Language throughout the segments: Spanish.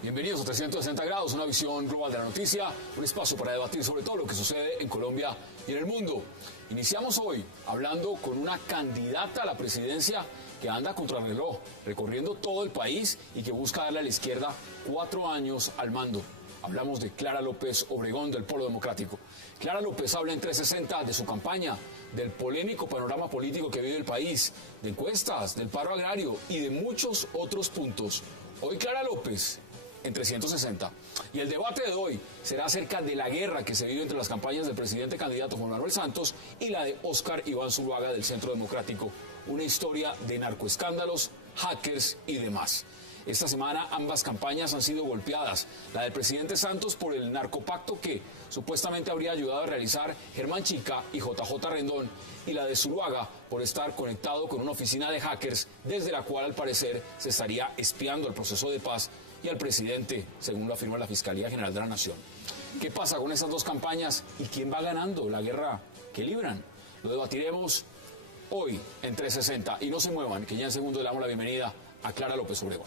Bienvenidos a 360 grados, una visión global de la noticia, un espacio para debatir sobre todo lo que sucede en Colombia y en el mundo. Iniciamos hoy hablando con una candidata a la presidencia que anda contra el reloj, recorriendo todo el país y que busca darle a la izquierda 4 años al mando. Hablamos de Clara López Obregón del Polo Democrático. Clara López habla en 360 de su campaña, del polémico panorama político que vive el país, de encuestas, del paro agrario y de muchos otros puntos. Hoy Clara López en 360. Y el debate de hoy será acerca de la guerra que se vive entre las campañas del presidente candidato Juan Manuel Santos y la de Óscar Iván Zuluaga del Centro Democrático. Una historia de narcoescándalos, hackers y demás. Esta semana ambas campañas han sido golpeadas. La del presidente Santos por el narcopacto que supuestamente habría ayudado a realizar Germán Chica y JJ Rendón, y la de Zuluaga por estar conectado con una oficina de hackers desde la cual al parecer se estaría espiando el proceso de paz y al presidente, según lo afirma la Fiscalía General de la Nación. ¿Qué pasa con esas dos campañas y quién va ganando la guerra que libran? Lo debatiremos hoy en 360. Y no se muevan, que ya en segundo le damos la bienvenida a Clara López Obregón.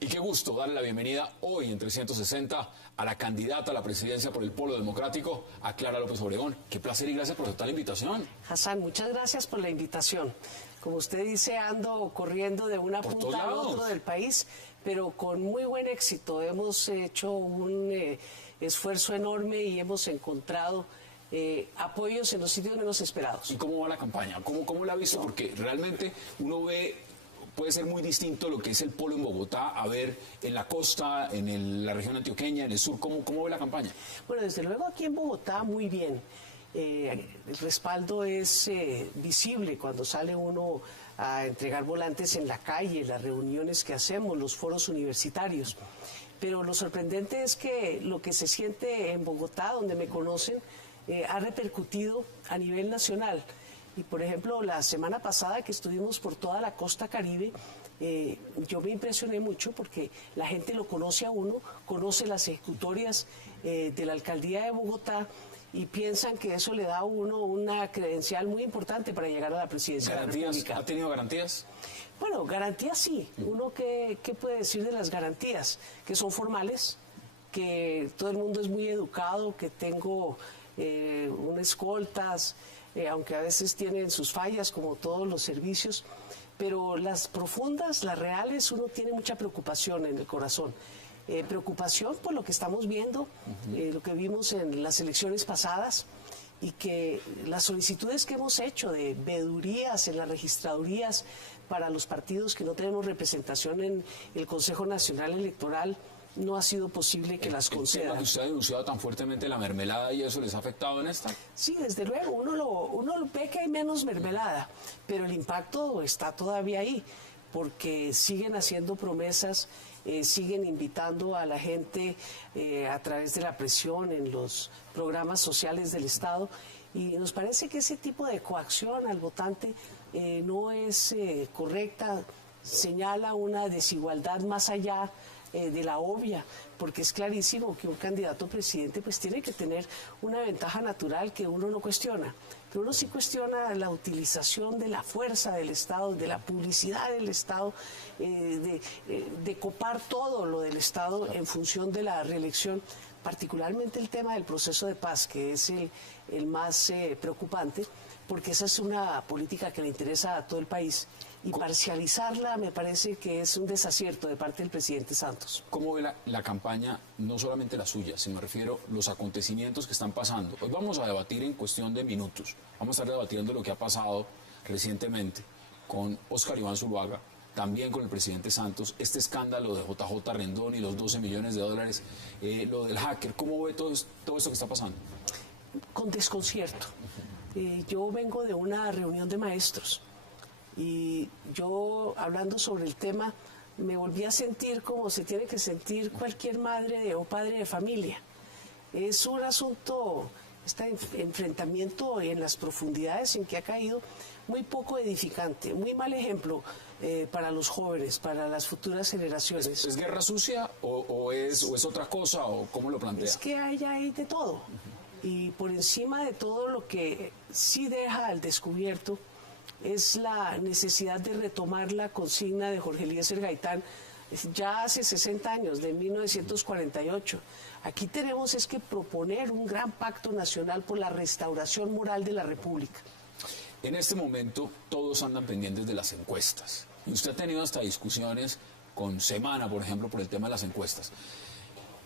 Y qué gusto darle la bienvenida hoy en 360 a la candidata a la presidencia por el Polo Democrático, a Clara López Obregón. Qué placer y gracias por aceptar la invitación. Hassan, muchas gracias por la invitación. Como usted dice, ando corriendo de una punta a otra del país, pero con muy buen éxito. Hemos hecho un esfuerzo enorme y hemos encontrado apoyos en los sitios menos esperados. ¿Y cómo va la campaña? ¿Cómo la ha visto? Porque realmente uno ve, puede ser muy distinto lo que es el polo en Bogotá a ver en la costa, la región antioqueña, en el sur. ¿Cómo ve la campaña? Bueno, desde luego aquí en Bogotá muy bien. El respaldo es visible cuando sale uno a entregar volantes en la calle, las reuniones que hacemos, los foros universitarios. Pero lo sorprendente es que lo que se siente en Bogotá, donde me conocen, ha repercutido a nivel nacional. Y por ejemplo, la semana pasada que estuvimos por toda la costa Caribe, yo me impresioné mucho porque la gente lo conoce a uno, conoce las ejecutorias de la alcaldía de Bogotá y piensan que eso le da a uno una credencial muy importante para llegar a la presidencia de la República. ¿Ha tenido garantías? Bueno, garantías sí. Uno, ¿qué puede decir de las garantías? Que son formales, que todo el mundo es muy educado, que tengo unas escoltas, aunque a veces tienen sus fallas, como todos los servicios, pero las profundas, las reales, uno tiene mucha preocupación en el corazón. Preocupación por lo que estamos viendo, lo que vimos en las elecciones pasadas, y que las solicitudes que hemos hecho de veedurías en las registradurías para los partidos que no tenemos representación en el Consejo Nacional Electoral, no ha sido posible que las concedan. ¿El tema que usted ha denunciado tan fuertemente la mermelada y eso les ha afectado en esta? Sí, desde luego, uno lo ve que hay menos mermelada, pero el impacto está todavía ahí, porque siguen haciendo promesas, siguen invitando a la gente a través de la presión en los programas sociales del Estado, y nos parece que ese tipo de coacción al votante no es correcta, señala una desigualdad más allá de la obvia, porque es clarísimo que un candidato a presidente pues tiene que tener una ventaja natural que uno no cuestiona, pero uno sí cuestiona la utilización de la fuerza del Estado, de la publicidad del Estado, de copar todo lo del Estado en función de la reelección, particularmente el tema del proceso de paz, que es el más preocupante, porque esa es una política que le interesa a todo el país. Y parcializarla me parece que es un desacierto de parte del presidente Santos. ¿Cómo ve la campaña, no solamente la suya, si me refiero a los acontecimientos que están pasando? Hoy vamos a debatir en cuestión de minutos. Vamos a estar debatiendo lo que ha pasado recientemente con Óscar Iván Zuluaga, también con el presidente Santos, este escándalo de JJ Rendón y los 12 millones de dólares, lo del hacker. ¿Cómo ve todo esto que está pasando? Con desconcierto. Yo vengo de una reunión de maestros. Y yo, hablando sobre el tema, me volví a sentir como se tiene que sentir cualquier madre o padre de familia. Es un asunto enfrentamiento en las profundidades en que ha caído, muy poco edificante, muy mal ejemplo para los jóvenes, para las futuras generaciones. ¿Es guerra sucia o es otra cosa o cómo lo plantea? Es que hay de todo. Y por encima de todo, lo que sí deja al descubierto es la necesidad de retomar la consigna de Jorge Eliezer Gaitán ya hace 60 años, de 1948. Aquí tenemos es que proponer un gran pacto nacional por la restauración moral de la República. En este momento todos andan pendientes de las encuestas. Y usted ha tenido hasta discusiones con Semana, por ejemplo, por el tema de las encuestas.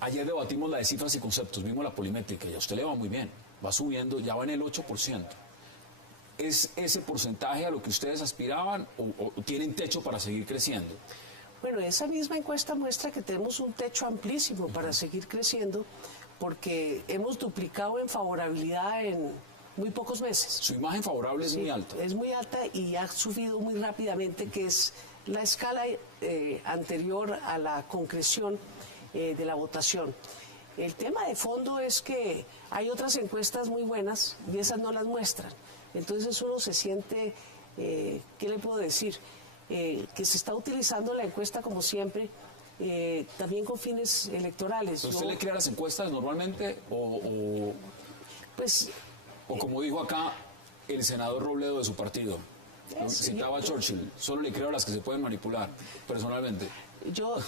Ayer debatimos la de cifras y conceptos, vimos la polimétrica y a usted le va muy bien. Va subiendo, ya va en el 8%. ¿Es ese porcentaje a lo que ustedes aspiraban o tienen techo para seguir creciendo? Bueno, esa misma encuesta muestra que tenemos un techo amplísimo para seguir creciendo porque hemos duplicado en favorabilidad en muy pocos meses. Su imagen favorable es muy alta. Es muy alta y ha subido muy rápidamente, que es la escala anterior a la concreción de la votación. El tema de fondo es que hay otras encuestas muy buenas y esas no las muestran. Entonces uno se siente, ¿qué le puedo decir? Que se está utilizando la encuesta como siempre, también con fines electorales. ¿Usted le crea las encuestas normalmente pues, o como dijo acá el senador Robledo de su partido? Citaba a Churchill, solo le creo a las que se pueden manipular, personalmente. Yo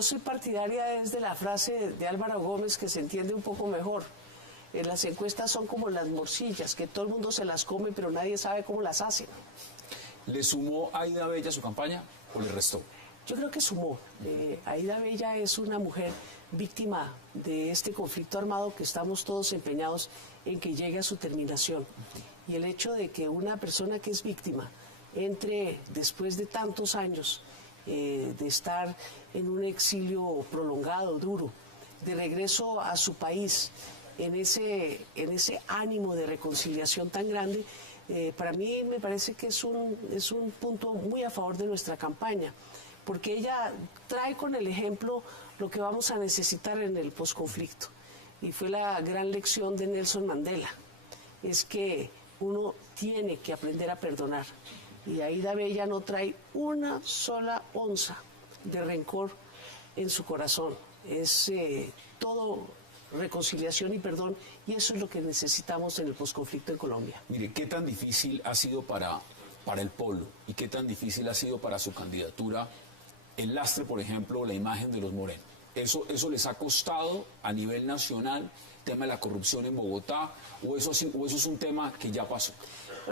soy partidaria desde la frase de Álvaro Gómez, que se entiende un poco mejor. Las encuestas son como las morcillas, que todo el mundo se las come, pero nadie sabe cómo las hacen. ¿Le sumó Aida Bella a su campaña o le restó? Yo creo que sumó. Aida Bella es una mujer víctima de este conflicto armado que estamos todos empeñados en que llegue a su terminación. Y el hecho de que una persona que es víctima entre, después de tantos años de estar en un exilio prolongado, duro, de regreso a su país, en ese ánimo de reconciliación tan grande, para mí me parece que es un punto muy a favor de nuestra campaña, porque ella trae con el ejemplo lo que vamos a necesitar en el posconflicto. Y fue la gran lección de Nelson Mandela, es que uno tiene que aprender a perdonar. Y Aida Bella no trae una sola onza de rencor en su corazón. Es todo reconciliación y perdón, y eso es lo que necesitamos en el posconflicto en Colombia. Mire, ¿qué tan difícil ha sido para el Polo y qué tan difícil ha sido para su candidatura el lastre, por ejemplo, la imagen de los Moreno? ¿Eso les ha costado a nivel nacional, tema de la corrupción en Bogotá, o eso es un tema que ya pasó?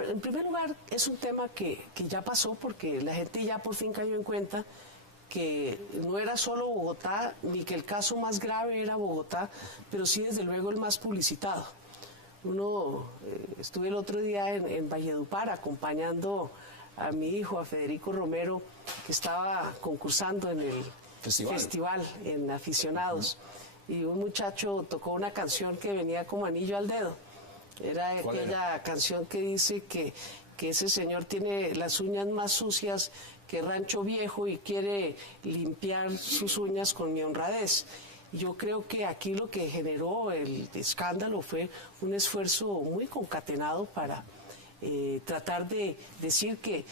En primer lugar, es un tema que ya pasó porque la gente ya por fin cayó en cuenta que no era solo Bogotá, ni que el caso más grave era Bogotá, pero sí desde luego el más publicitado. Estuve el otro día en Valledupar acompañando a mi hijo, a Federico Romero, que estaba concursando en el festival en aficionados, y un muchacho tocó una canción que venía como anillo al dedo. Era aquella canción que dice que ese señor tiene las uñas más sucias que Rancho Viejo y quiere limpiar sus uñas con mi honradez. Yo creo que aquí lo que generó el escándalo fue un esfuerzo muy concatenado para tratar de decir que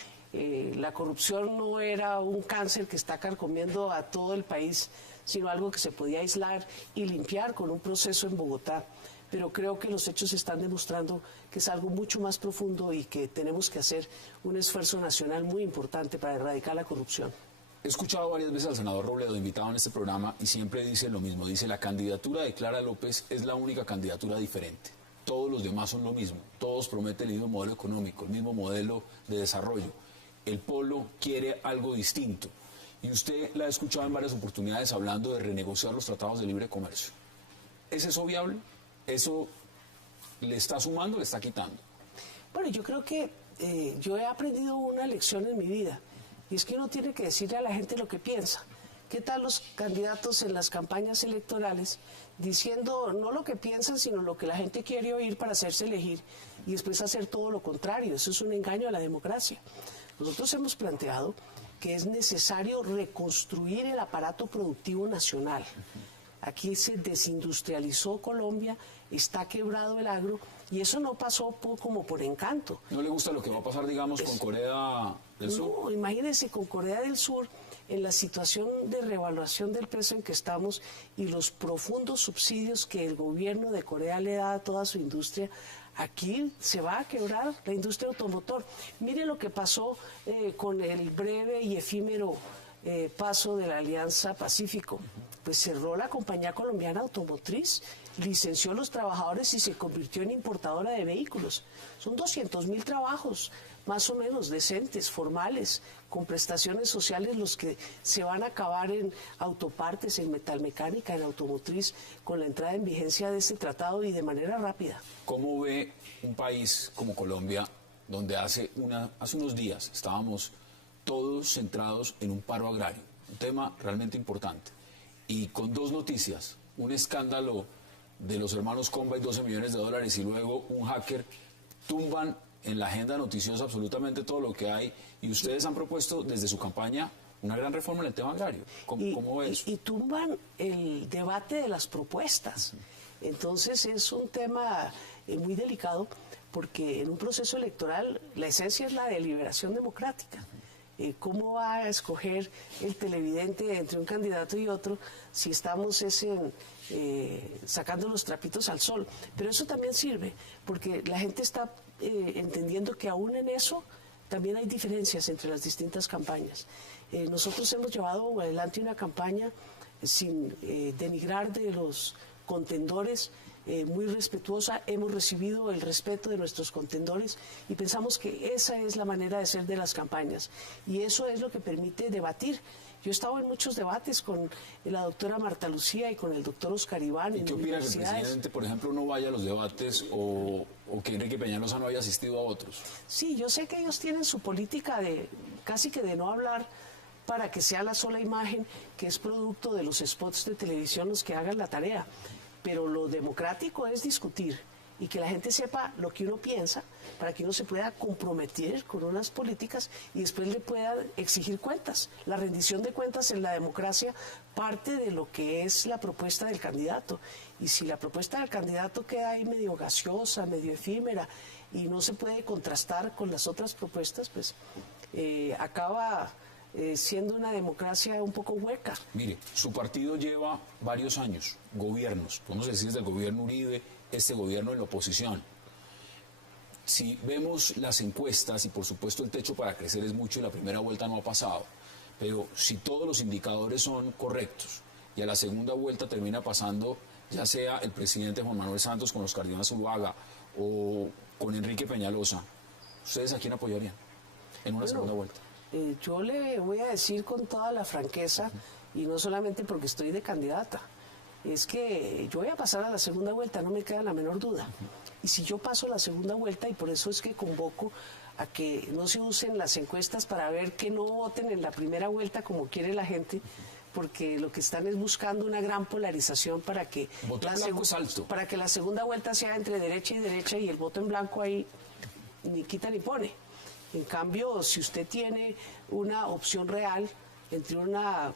la corrupción no era un cáncer que está carcomiendo a todo el país, sino algo que se podía aislar y limpiar con un proceso en Bogotá. Pero creo que los hechos están demostrando que es algo mucho más profundo y que tenemos que hacer un esfuerzo nacional muy importante para erradicar la corrupción. He escuchado varias veces al senador Robledo invitado en este programa y siempre dice lo mismo. Dice, la candidatura de Clara López es la única candidatura diferente. Todos los demás son lo mismo. Todos prometen el mismo modelo económico, el mismo modelo de desarrollo. El Polo quiere algo distinto. Y usted la ha escuchado en varias oportunidades hablando de renegociar los tratados de libre comercio. ¿Es eso viable? ¿Eso le está sumando o le está quitando? Bueno, yo creo que yo he aprendido una lección en mi vida, y es que uno tiene que decirle a la gente lo que piensa. ¿Qué tal los candidatos en las campañas electorales diciendo no lo que piensan, sino lo que la gente quiere oír para hacerse elegir, y después hacer todo lo contrario? Eso es un engaño a la democracia. Nosotros hemos planteado que es necesario reconstruir el aparato productivo nacional. Aquí se desindustrializó Colombia, está quebrado el agro y eso no pasó como por encanto. ¿No le gusta lo que va a pasar, digamos, con Corea del Sur? No, imagínense con Corea del Sur, en la situación de revaluación del peso en que estamos y los profundos subsidios que el gobierno de Corea le da a toda su industria, aquí se va a quebrar la industria automotor. Mire lo que pasó con el breve y efímero paso de la Alianza Pacífico. Pues cerró la compañía colombiana automotriz, licenció a los trabajadores y se convirtió en importadora de vehículos. Son 200.000 trabajos, más o menos decentes, formales, con prestaciones sociales, los que se van a acabar en autopartes, en metalmecánica, en automotriz, con la entrada en vigencia de este tratado y de manera rápida. ¿Cómo ve un país como Colombia, donde hace unos días estábamos todos centrados en un paro agrario, un tema realmente importante, y con dos noticias, un escándalo de los hermanos Combay, 12 millones de dólares, y luego un hacker, tumban en la agenda noticiosa absolutamente todo lo que hay, y ustedes han propuesto desde su campaña una gran reforma en el tema agrario? ¿Cómo ve eso? Y tumban el debate de las propuestas. Entonces es un tema muy delicado, porque en un proceso electoral la esencia es la deliberación democrática. ¿Cómo va a escoger el televidente entre un candidato y otro si estamos sacando los trapitos al sol? Pero eso también sirve, porque la gente está entendiendo que aún en eso también hay diferencias entre las distintas campañas. Nosotros hemos llevado adelante una campaña sin denigrar de los contendores, muy respetuosa, hemos recibido el respeto de nuestros contendores y pensamos que esa es la manera de ser de las campañas y eso es lo que permite debatir. Yo he estado en muchos debates con la doctora Marta Lucía y con el doctor Oscar Iván. ¿Y qué opina que el presidente, por ejemplo, no vaya a los debates o que Enrique Peñalosa no haya asistido a otros? Sí, yo sé que ellos tienen su política de casi que de no hablar para que sea la sola imagen que es producto de los spots de televisión los que hagan la tarea. Pero lo democrático es discutir y que la gente sepa lo que uno piensa para que uno se pueda comprometer con unas políticas y después le pueda exigir cuentas. La rendición de cuentas en la democracia parte de lo que es la propuesta del candidato. Y si la propuesta del candidato queda ahí medio gaseosa, medio efímera y no se puede contrastar con las otras propuestas, pues acaba siendo una democracia un poco hueca. Mire, su partido lleva varios años, gobiernos, podemos decir desde el gobierno Uribe, este gobierno en la oposición. Si vemos las encuestas, y por supuesto el techo para crecer es mucho y la primera vuelta no ha pasado, pero si todos los indicadores son correctos y a la segunda vuelta termina pasando, ya sea el presidente Juan Manuel Santos con Oscar Iván Zuluaga o con Enrique Peñalosa, ¿ustedes a quién apoyarían en una segunda vuelta? Yo le voy a decir con toda la franqueza, y no solamente porque estoy de candidata, es que yo voy a pasar a la segunda vuelta, no me queda la menor duda. Y si yo paso la segunda vuelta, y por eso es que convoco a que no se usen las encuestas para ver que no voten en la primera vuelta como quiere la gente, porque lo que están es buscando una gran polarización para que la segunda vuelta sea entre derecha y el voto en blanco ahí ni quita ni pone. En cambio, si usted tiene una opción real entre una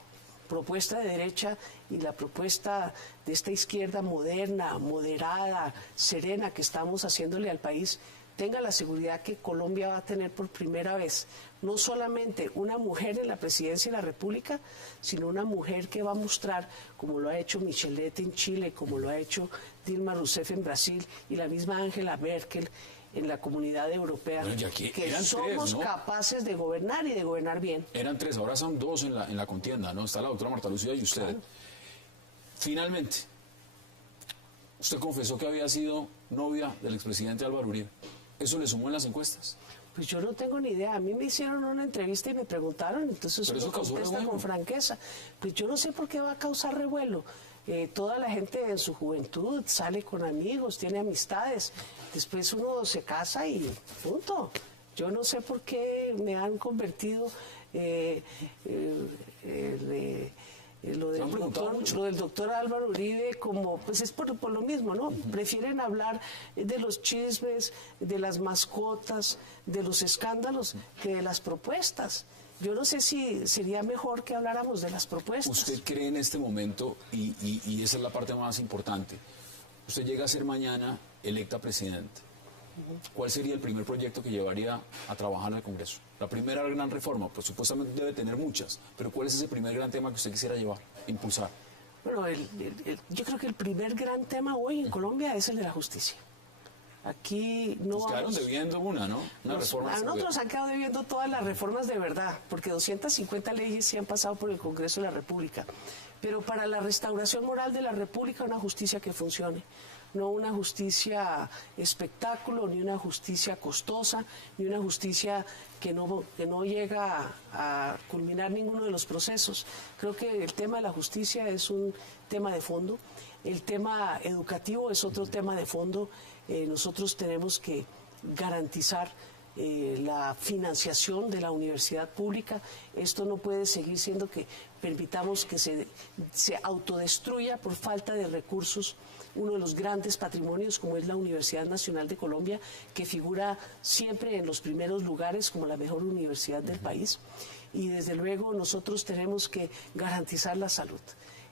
propuesta de derecha y la propuesta de esta izquierda moderna, moderada, serena que estamos haciéndole al país, tenga la seguridad que Colombia va a tener por primera vez no solamente una mujer en la presidencia de la República, sino una mujer que va a mostrar, como lo ha hecho Michelet en Chile, como lo ha hecho Dilma Rousseff en Brasil y la misma Angela Merkel en la Comunidad Europea, que somos capaces de gobernar y de gobernar bien. Eran tres, ahora son dos en la contienda, ¿no? Está la doctora Marta Lucía y usted. Claro. Finalmente, usted confesó que había sido novia del expresidente Álvaro Uribe. ¿Eso le sumó en las encuestas? Pues yo no tengo ni idea. A mí me hicieron una entrevista y me preguntaron, entonces uno contesta con franqueza. Pues yo no sé por qué va a causar revuelo. Toda la gente en su juventud sale con amigos, tiene amistades. Después uno se casa y punto. Yo no sé por qué me han convertido lo del doctor Álvaro Uribe como, pues es por lo mismo, ¿no? Prefieren hablar de los chismes, de las mascotas, de los escándalos, que de las propuestas. yo no sé si sería mejor que habláramos de las propuestas. ¿Usted cree en este momento, y esa es la parte más importante, usted llega a ser mañana electa presidente, ¿cuál sería el primer proyecto que llevaría a trabajar al Congreso? La primera gran reforma, pues supuestamente debe tener muchas, pero ¿cuál es ese primer gran tema que usted quisiera llevar, impulsar? Bueno, yo creo que el primer gran tema hoy en Colombia es el de la justicia. Aquí no Nos quedaron debiendo una, ¿no? Una reforma. A nosotros han quedado debiendo todas las reformas de verdad, porque 250 leyes se han pasado por el Congreso de la República. Pero para la restauración moral de la República, una justicia que funcione. No una justicia espectáculo, ni una justicia costosa, ni una justicia que no llega a culminar ninguno de los procesos. Creo que el tema de la justicia es un tema de fondo. El tema educativo es otro tema de fondo. Nosotros tenemos que garantizar la financiación de la universidad pública. Esto no puede seguir siendo que permitamos que se autodestruya por falta de recursos uno de los grandes patrimonios como es la Universidad Nacional de Colombia, que figura siempre en los primeros lugares como la mejor universidad del país. Y desde luego nosotros tenemos que garantizar la salud.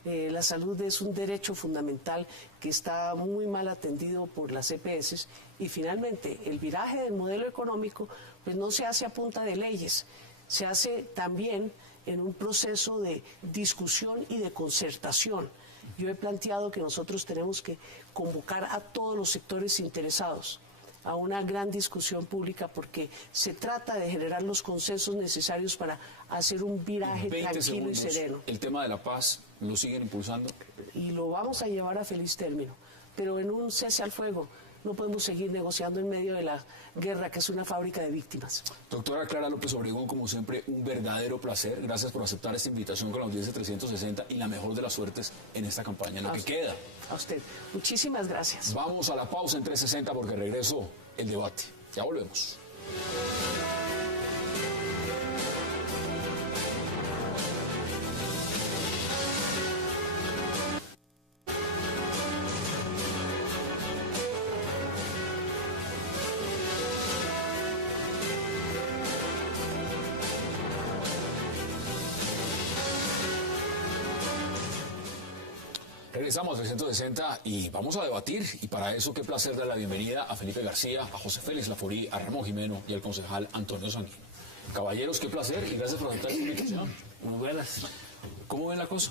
La salud es un derecho fundamental que está muy mal atendido por las EPS, y finalmente el viraje del modelo económico pues no se hace a punta de leyes, se hace también en un proceso de discusión y de concertación. Yo he planteado que nosotros tenemos que convocar a todos los sectores interesados a una gran discusión pública, porque se trata de generar los consensos necesarios para hacer un viraje tranquilo y sereno. El tema de la paz, ¿lo siguen impulsando? Y lo vamos a llevar a feliz término, pero en un cese al fuego. No podemos seguir negociando en medio de la guerra, que es una fábrica de víctimas. Doctora Clara López Obregón, como siempre, un verdadero placer. Gracias por aceptar esta invitación con la audiencia 360 y la mejor de las suertes en esta campaña, en lo que queda. A usted. Muchísimas gracias. Vamos a la pausa en 360 porque regreso el debate. Ya volvemos. Regresamos a 360 y vamos a debatir, y para eso qué placer dar la bienvenida a Felipe García, a José Félix Laforí, a Ramón Jimeno y al concejal Antonio Sanguino. Caballeros, qué placer y gracias por aceptar esta invitación. Muy buenas. ¿Cómo ven la cosa?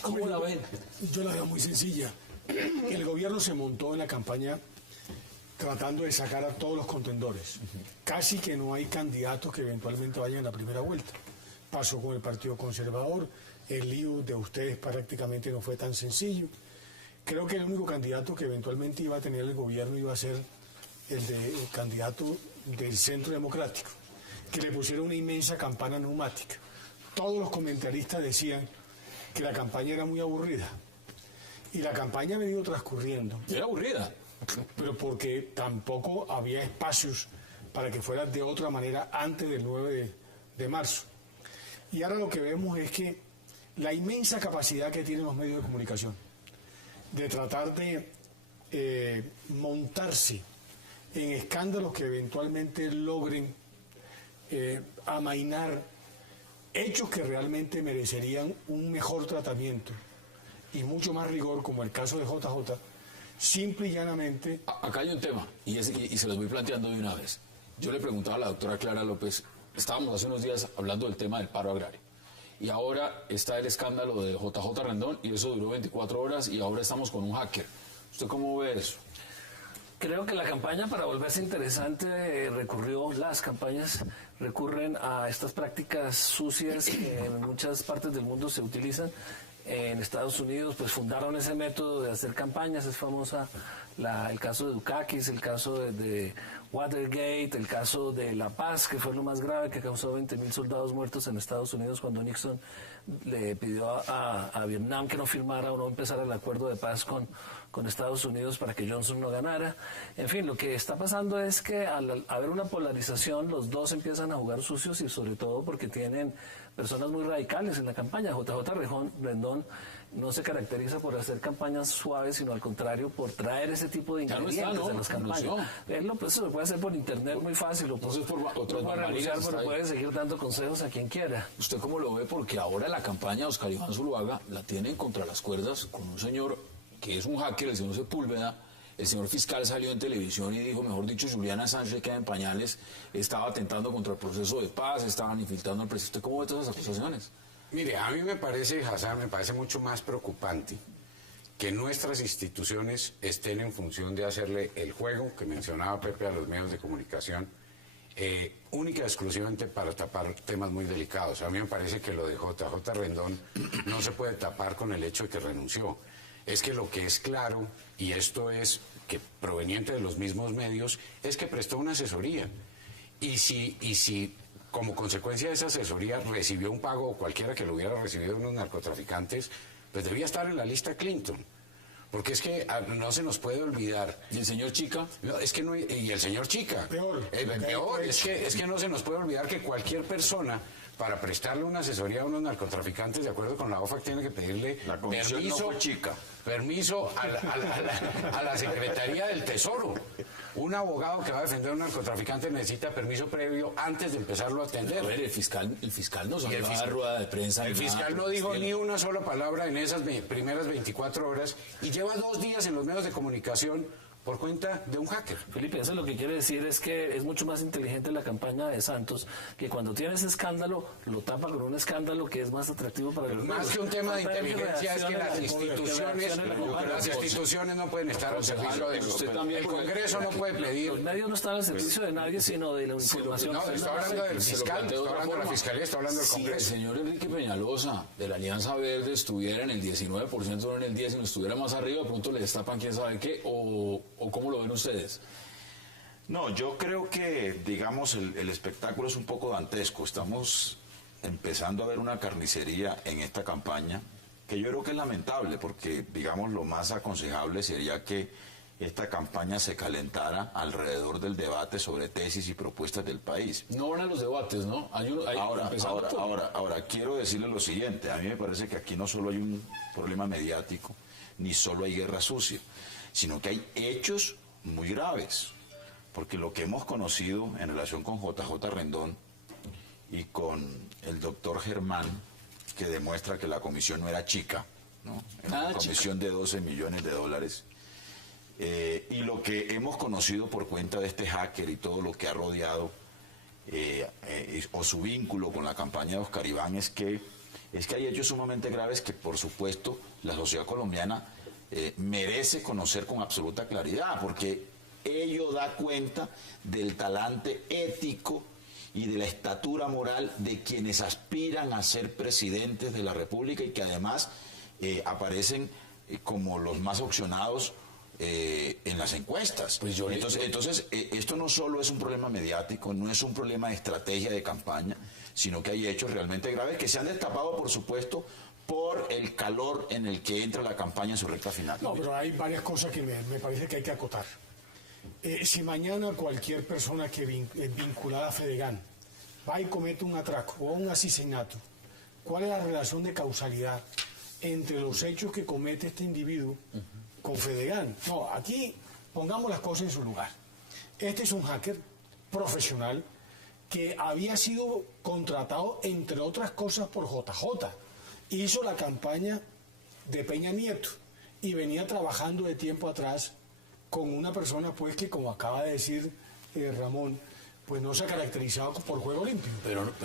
¿Cómo la ven? Yo la veo muy sencilla. El gobierno se montó en la campaña tratando de sacar a todos los contendores. Casi que no hay candidatos que eventualmente vayan a la primera vuelta. Pasó con el Partido Conservador. El lío de ustedes prácticamente no fue tan sencillo. Creo que el único candidato que eventualmente iba a tener el gobierno iba a ser el candidato del Centro Democrático, que le pusieron una inmensa campana neumática. Todos los comentaristas decían que la campaña era muy aburrida. Y la campaña ha venido transcurriendo. ¿Era aburrida? Pero porque tampoco había espacios para que fuera de otra manera antes del 9 de marzo. Y ahora lo que vemos es que la inmensa capacidad que tienen los medios de comunicación de tratar de montarse en escándalos que eventualmente logren amainar hechos que realmente merecerían un mejor tratamiento y mucho más rigor, como el caso de JJ, simple y llanamente. Acá hay un tema, y se los voy planteando de una vez. Yo le preguntaba a la doctora Clara López, estábamos hace unos días hablando del tema del paro agrario. Y ahora está el escándalo de JJ Rendón, y eso duró 24 horas, y ahora estamos con un hacker. ¿Usted cómo ve eso? Creo que la campaña, para volverse interesante, las campañas recurren a estas prácticas sucias que en muchas partes del mundo se utilizan. En Estados Unidos pues fundaron ese método de hacer campañas, es famosa el caso de Dukakis, el caso de Watergate, el caso de La Paz, que fue lo más grave, que causó 20.000 soldados muertos en Estados Unidos cuando Nixon le pidió a Vietnam que no firmara o no empezara el acuerdo de paz con Estados Unidos para que Johnson no ganara. En fin, lo que está pasando es que al haber una polarización, los dos empiezan a jugar sucios, y sobre todo porque tienen personas muy radicales en la campaña. JJ Rendón no se caracteriza por hacer campañas suaves, sino al contrario, por traer ese tipo de Ya no ingredientes está, ¿no? en las campañas. Pues, eso se puede hacer por internet muy fácil, o Entonces, por otras puede bambalinas renunciar, está pero ahí. puede seguir dando consejos a quien quiera. ¿Usted cómo lo ve? Porque ahora la campaña de Oscar Iván Zuluaga la tienen contra las cuerdas con un señor que es un hacker, el señor Sepúlveda. El señor fiscal salió en televisión y dijo, mejor dicho, Juliana Sánchez queda en pañales, estaba atentando contra el proceso de paz, estaban infiltrando al presidente. ¿Cómo ve todas esas acusaciones? Mire, a mí me parece, Hassan, me parece mucho más preocupante que nuestras instituciones estén en función de hacerle el juego que mencionaba Pepe a los medios de comunicación, única y exclusivamente para tapar temas muy delicados. A mí me parece que lo de JJ Rendón no se puede tapar con el hecho de que renunció. Es que lo que es claro, y esto es que proveniente de los mismos medios, es que prestó una asesoría. Y si como consecuencia de esa asesoría recibió un pago, o cualquiera que lo hubiera recibido de unos narcotraficantes, pues debía estar en la lista Clinton. Porque es que no se nos puede olvidar. ¿Y el señor Chica? No, es que no, y el señor Chica. Peor. Peor, es que no se nos puede olvidar que cualquier persona, para prestarle una asesoría a unos narcotraficantes, de acuerdo con la OFAC, tiene que pedirle La comisión no fue chica. permiso a la Secretaría del Tesoro. Un abogado que va a defender a un narcotraficante necesita permiso previo antes de empezarlo a atender. A ver, el fiscal no Y el salió a fiscal- dar rueda de prensa. El ni nada fiscal por no el dijo estilo. ni una sola palabra en esas primeras 24 horas y lleva 2 días en los medios de comunicación por cuenta de un hacker. Felipe, eso lo que quiere decir es que es mucho más inteligente la campaña de Santos, que cuando tiene ese escándalo, lo tapa con un escándalo que es más atractivo para los Más medios. que un tema de Falta inteligencia es que las instituciones no pueden estar al servicio de usted los. también El puede- Congreso no puede pedir. Los medios no están al servicio de nadie, sino de la información. No, está hablando del Se lo fiscal, planteo de está otra hablando de la forma. fiscalía, está hablando del Si el Congreso. señor Enrique Peñalosa de la Alianza Verde estuviera en el 19%, no en el 10%, y no estuviera más arriba, de pronto le destapan quién sabe qué, o cómo lo ven ustedes. No, yo creo que, digamos, el espectáculo es un poco dantesco. Estamos empezando a ver una carnicería en esta campaña que yo creo que es lamentable porque, digamos, lo más aconsejable sería que esta campaña se calentara alrededor del debate sobre tesis y propuestas del país. No van a los debates, ¿no? Empezando por- Ahora, quiero decirle lo siguiente. A mí me parece que aquí no solo hay un problema mediático, ni solo hay guerra sucia, sino que hay hechos muy graves. Porque lo que hemos conocido en relación con JJ Rendón y con el doctor Germán, que demuestra que la comisión no era chica, ¿no? Era Nada una comisión de $12 millones. Y lo que hemos conocido por cuenta de este hacker y todo lo que ha rodeado o su vínculo con la campaña de Oscar Iván es que hay hechos sumamente graves que, por supuesto, la sociedad colombiana merece conocer con absoluta claridad, porque ello da cuenta del talante ético y de la estatura moral de quienes aspiran a ser presidentes de la República y que además aparecen como los más opcionados en las encuestas. Pues yo le- Entonces, esto no solo es un problema mediático, no es un problema de estrategia de campaña, sino que hay hechos realmente graves que se han destapado, por supuesto, por el calor en el que entra la campaña en su recta final. No, pero hay varias cosas que me parece que hay que acotar. Si mañana cualquier persona que vinculada a Fedegan va y comete un atraco o un asesinato, ¿cuál es la relación de causalidad entre los hechos que comete este individuo con Fedegan? No, aquí pongamos las cosas en su lugar. Este es un hacker profesional que había sido contratado, entre otras cosas, por JJ. Hizo la campaña de Peña Nieto y venía trabajando de tiempo atrás con una persona pues que, como acaba de decir Ramón, pues no se ha caracterizado por juego limpio.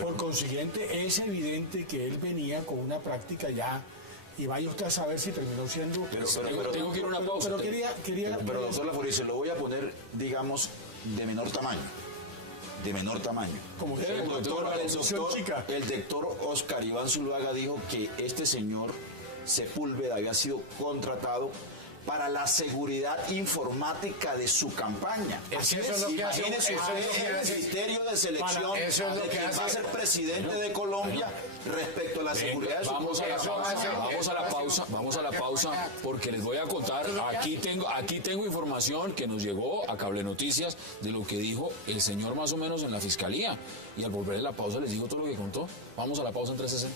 Por consiguiente, es evidente que él venía con una práctica ya, y vaya usted a saber si terminó siendo... tengo que ir a una pausa. Pero quería Pero doctor Laforí, se lo voy a poner, digamos, de menor tamaño. De menor tamaño. Como usted, El doctor Oscar Iván Zuluaga dijo que este señor Sepúlveda había sido contratado para la seguridad informática de su campaña. Eso es lo que hace- Imagínese eso es lo usted que el hace- criterio de selección eso es lo de que quien va a hace- ser presidente de Colombia respecto a la seguridad de su Vamos a la Eso pausa, hace- vamos a la pausa, porque les voy a contar, aquí tengo información que nos llegó a Cable Noticias de lo que dijo el señor más o menos en la fiscalía, y al volver de la pausa les digo todo lo que contó. Vamos a la pausa en 360.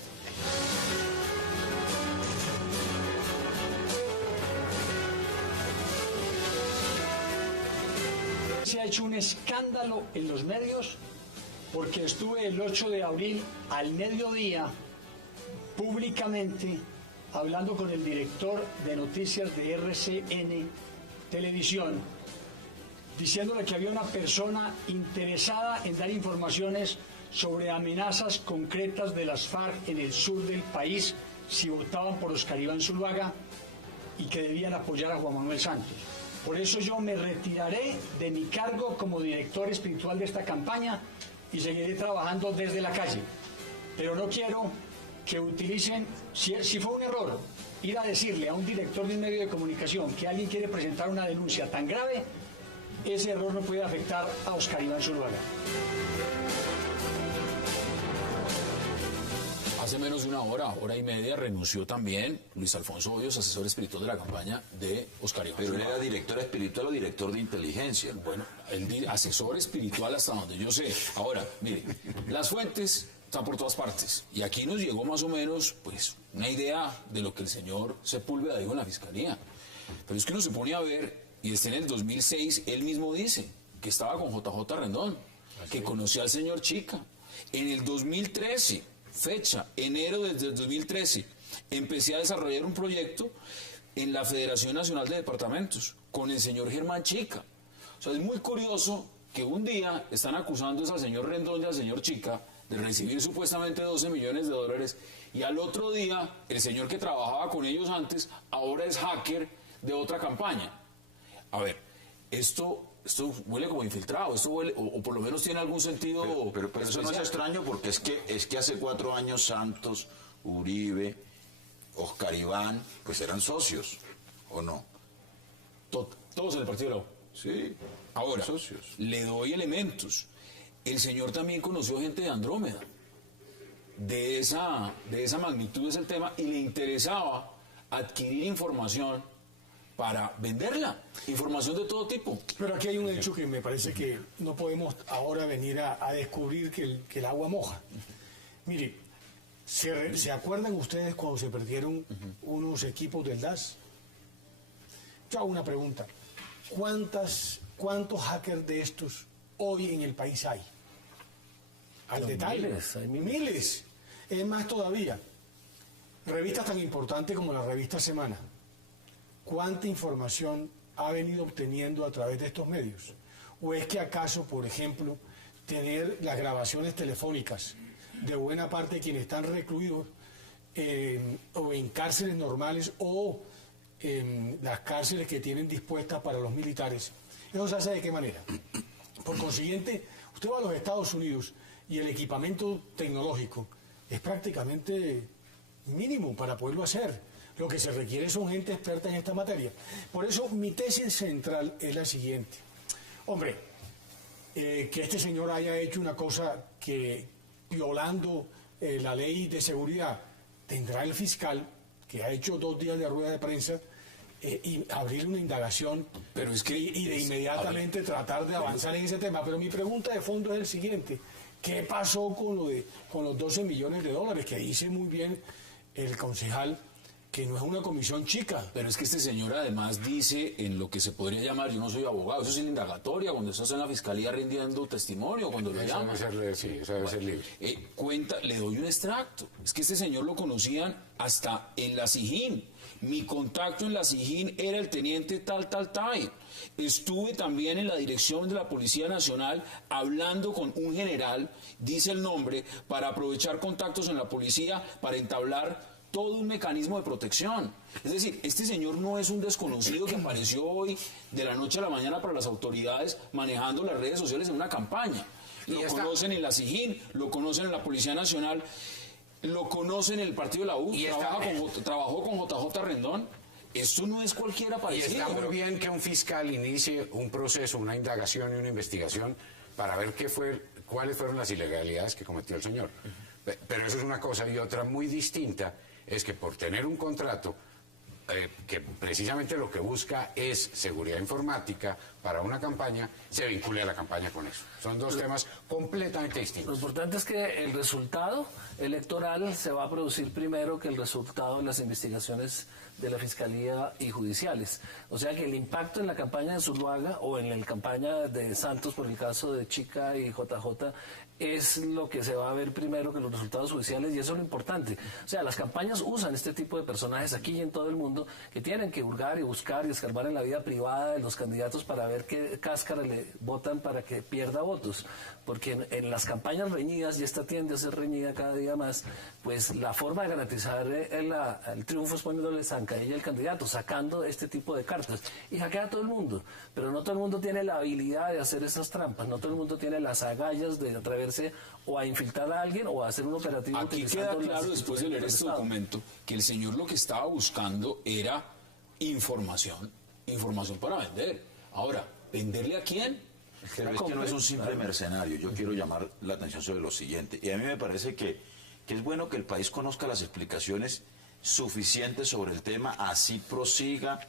se ha hecho un escándalo en los medios porque estuve el 8 de abril al mediodía públicamente hablando con el director de noticias de RCN Televisión, diciéndole que había una persona interesada en dar informaciones sobre amenazas concretas de las FARC en el sur del país si votaban por Oscar Iván Zuluaga y que debían apoyar a Juan Manuel Santos. Por eso yo me retiraré de mi cargo como director espiritual de esta campaña y seguiré trabajando desde la calle. Pero no quiero que utilicen, si fue un error, ir a decirle a un director de un medio de comunicación que alguien quiere presentar una denuncia tan grave, ese error no puede afectar a Oscar Iván Zuluaga. Hace menos de una hora y media, renunció también Luis Alfonso Hoyos, asesor espiritual de la campaña de Oscar Iván Pero él Zuluaga. era director espiritual o director de inteligencia. Bueno, asesor espiritual hasta donde yo sé. Ahora, mire, las fuentes están por todas partes. Y aquí nos llegó más o menos, pues, una idea de lo que el señor Sepúlveda dijo en la fiscalía. Pero es que uno se pone a ver, y en el 2006, él mismo dice que estaba con JJ Rendón, que conocía al señor Chica. En el 2013, fecha, enero desde el 2013, empecé a desarrollar un proyecto en la Federación Nacional de Departamentos con el señor Germán Chica. O sea, es muy curioso que un día están acusando al señor Rendón y al señor Chica de recibir supuestamente 12 millones de dólares y al otro día el señor que trabajaba con ellos antes ahora es hacker de otra campaña. A ver, esto huele como infiltrado, esto huele, o por lo menos tiene algún sentido. Pero eso no es extraño porque es que hace 4 años Santos, Uribe, Oscar Iván, pues eran socios, ¿o no? Todos en el partido de la U. Sí. Ahora, socios. le doy elementos. El señor también conoció gente de Andrómeda. De esa magnitud es el tema y le interesaba adquirir información para venderla, información de todo tipo. Pero aquí hay un hecho que me parece que no podemos ahora venir a descubrir que el agua moja. Mire, ¿se acuerdan ustedes cuando se perdieron unos equipos del DAS? Yo hago una pregunta. ¿Cuántos hackers de estos hoy en el país hay? Al detalle. Miles, hay Miles. Es más todavía. Revistas tan importantes como la revista Semana. ¿Cuánta información ha venido obteniendo a través de estos medios? ¿O es que acaso, por ejemplo, tener las grabaciones telefónicas de buena parte de quienes están recluidos o en cárceles normales o en las cárceles que tienen dispuestas para los militares? ¿Eso se hace de qué manera? Por consiguiente, usted va a los Estados Unidos y el equipamiento tecnológico es prácticamente mínimo para poderlo hacer. Lo que se requiere son gente experta en esta materia. Por eso mi tesis central es la siguiente. Hombre, que este señor haya hecho una cosa que violando la ley de seguridad, tendrá el fiscal, que ha hecho 2 días de rueda de prensa, y abrir una indagación Pero es que y de inmediatamente tratar de avanzar en ese tema. Pero mi pregunta de fondo es el siguiente. ¿Qué pasó con los 12 millones de dólares? Que dice muy bien el concejal que no es una comisión chica. Pero es que este señor además dice en lo que se podría llamar, yo no soy abogado, eso es la indagatoria, cuando estás en la fiscalía rindiendo testimonio, cuando lo llaman. Eso debe ser libre. Le doy un extracto. Es que este señor lo conocían hasta en la SIJIN. Mi contacto en la SIJIN era el teniente tal. Estuve también en la dirección de la Policía Nacional hablando con un general, dice el nombre, para aprovechar contactos en la policía para entablar todo un mecanismo de protección. Es decir, este señor no es un desconocido que apareció hoy de la noche a la mañana para las autoridades manejando las redes sociales en una campaña. Lo conocen en la SIJIN, lo conocen en la Policía Nacional, lo conocen en el partido de la U, trabajó con JJ Rendón. Esto no es cualquiera parecido. Y está muy bien que un fiscal inicie un proceso, una indagación y una investigación para ver cuáles fueron las ilegalidades que cometió el señor. Pero eso es una cosa, y otra muy distinta es que por tener un contrato que precisamente lo que busca es seguridad informática para una campaña, se vincule a la campaña con eso. Son dos temas completamente Lo distintos. importante es que el resultado electoral se va a producir primero que el resultado de las investigaciones de la Fiscalía y judiciales. O sea que el impacto en la campaña de Zuluaga o en la campaña de Santos por el caso de Chica y JJ es lo que se va a ver primero que los resultados judiciales, y eso es lo importante. O sea, las campañas usan este tipo de personajes aquí y en todo el mundo que tienen que hurgar y buscar y escarbar en la vida privada de los candidatos para ver qué cáscara le votan para que pierda votos. Porque en las campañas reñidas, y esta tiende a ser reñida cada día más, pues la forma de garantizar el triunfo es poniéndole zancadilla al candidato, sacando este tipo de cartas. Y hackea a todo el mundo. Pero no todo el mundo tiene la habilidad de hacer esas trampas, no todo el mundo tiene las agallas de atreverse o a infiltrar a alguien o a hacer un operativo. Aquí queda claro, después de leer este documento, que el señor lo que estaba buscando era información para vender. Ahora, ¿venderle a quién? Pero es que no es un simple mercenario. Yo quiero llamar la atención sobre lo siguiente. Y a mí me parece que es bueno que el país conozca las explicaciones suficientes sobre el tema, así prosiga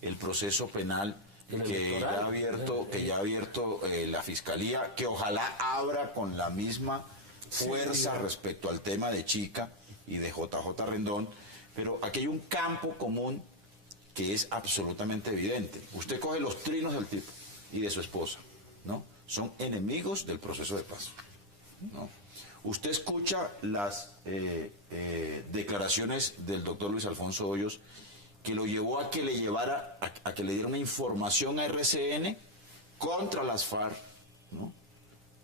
el proceso penal que ya ha abierto la Fiscalía, que ojalá abra con la misma fuerza respecto al tema de Chica y de JJ Rendón. Pero aquí hay un campo común que es absolutamente evidente. Usted coge los trinos del tipo y de su esposa, ¿no? Son enemigos del proceso de paz, ¿no? Usted escucha las declaraciones del doctor Luis Alfonso Hoyos, que lo llevó a que le diera una información a RCN contra las FARC, ¿no?,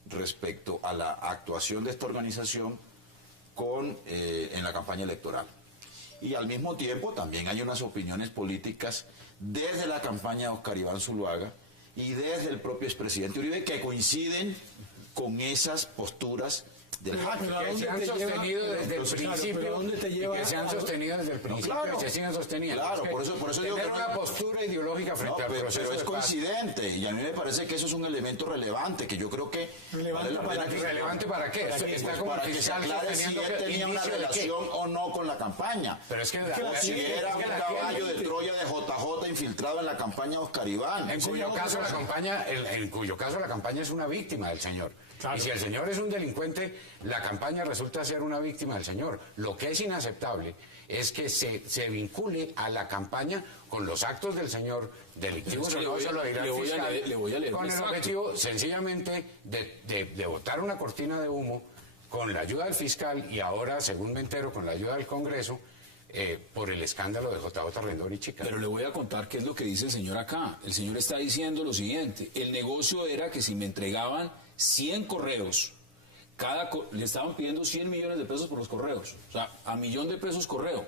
respecto a la actuación de esta organización en la campaña electoral. Y al mismo tiempo también hay unas opiniones políticas desde la campaña de Oscar Iván Zuluaga y desde el propio expresidente Uribe que coinciden con esas posturas del hacker. Que se han sostenido desde el principio y que se han sostenido desde el principio y se siguen sosteniendo. Claro, por eso digo que una postura ideológica frente al proceso pero es de paz. Coincidente, y a mí me parece que eso es un elemento relevante, que yo creo que... ¿Relevante para qué? Está como para que se aclare si él tenía una relación o no con la campaña. Pero es que si era un caballo de Troya de JJ infiltrado en la campaña de Oscar Iván. En cuyo caso la campaña es una víctima del señor. Claro. Y si el señor es un delincuente, la campaña resulta ser una víctima del señor. Lo que es inaceptable es que se vincule a la campaña con los actos del señor delictivos, o no, eso lo dirá el fiscal, le voy a leer con el objetivo sencillamente de botar una cortina de humo con la ayuda del fiscal y ahora, según me entero, con la ayuda del Congreso, por el escándalo de JJ Rendón y Chica. Pero le voy a contar qué es lo que dice el señor acá. El señor está diciendo lo siguiente: el negocio era que si me entregaban 100 correos, le estaban pidiendo 100 millones de pesos por los correos, o sea, a $1.000.000 correo.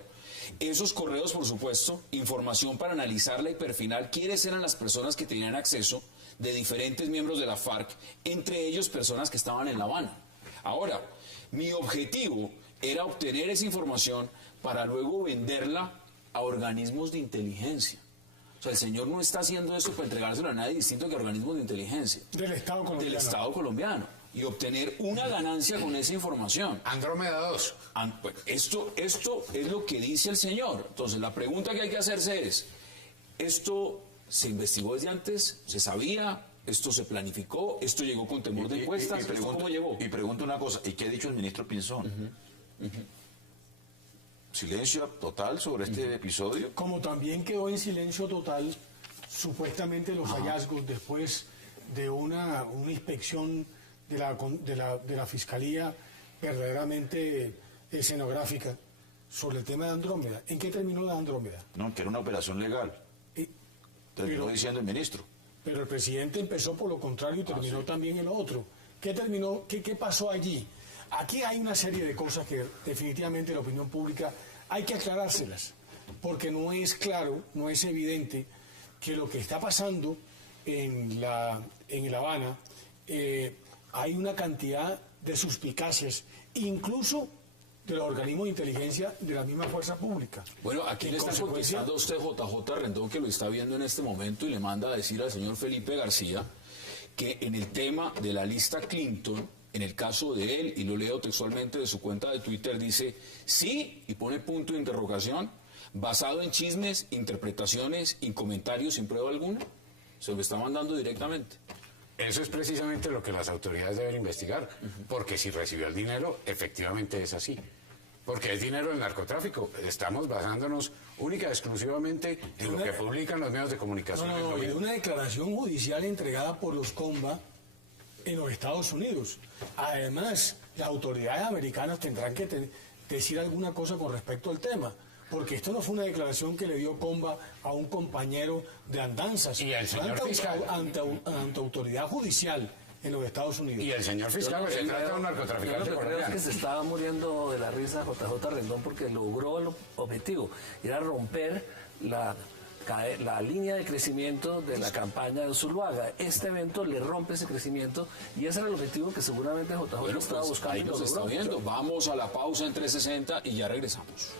Esos correos, por supuesto, información para analizarla y perfilar quiénes eran las personas que tenían acceso de diferentes miembros de la FARC, entre ellos personas que estaban en La Habana. Ahora, mi objetivo era obtener esa información para luego venderla a organismos de inteligencia. O sea, el señor no está haciendo eso para entregárselo a nadie distinto que a organismos de inteligencia. Del Estado colombiano. Y obtener una ganancia con esa información. Andrómeda 2. Esto es lo que dice el señor. Entonces, la pregunta que hay que hacerse es, ¿esto se investigó desde antes? ¿Se sabía? ¿Esto se planificó? ¿Esto llegó con temor de encuestas? ¿Cómo llegó? Y pregunto una cosa, ¿y qué ha dicho el ministro Pinzón? ¿Silencio total sobre este episodio? Como también quedó en silencio total, supuestamente, los hallazgos después de una inspección de la Fiscalía verdaderamente escenográfica sobre el tema de Andrómeda. ¿En qué terminó la Andrómeda? No, que era una operación legal. Terminó diciendo el ministro. Pero el presidente empezó por lo contrario y terminó también en lo otro. ¿Qué terminó? ¿Qué pasó allí? Aquí hay una serie de cosas que definitivamente la opinión pública hay que aclarárselas, porque no es claro, no es evidente que lo que está pasando en La Habana, hay una cantidad de suspicacias, incluso de los organismos de inteligencia de la misma fuerza pública. Bueno, aquí le está contestando a usted JJ Rendón, que lo está viendo en este momento, y le manda a decir al señor Felipe García que en el tema de la lista Clinton, en el caso de él, y lo leo textualmente de su cuenta de Twitter, dice, sí, y pone punto de interrogación, basado en chismes, interpretaciones y comentarios sin prueba alguna. Se lo está mandando directamente. Eso es precisamente lo que las autoridades deben investigar, porque si recibió el dinero, efectivamente es así. Porque es dinero del narcotráfico. Estamos basándonos única y exclusivamente en lo que publican los medios de comunicación. No, es una declaración judicial entregada por los Comba en los Estados Unidos. Además, las autoridades americanas tendrán que decir alguna cosa con respecto al tema, porque esto no fue una declaración que le dio Comba a un compañero de andanzas. Y el señor Fue fiscal. ante autoridad judicial en los Estados Unidos. Y el señor fiscal, se trata de un narcotraficante Yo lo que creo es colombiano. que se estaba muriendo de la risa JJ Rendón porque logró el objetivo, era romper la línea de crecimiento de la campaña de Zuluaga. Este evento le rompe ese crecimiento y ese era el objetivo que seguramente JJ Bueno, estaba pues buscando. ahí y lo nos está logró. viendo. Vamos a la pausa en 360 y ya regresamos.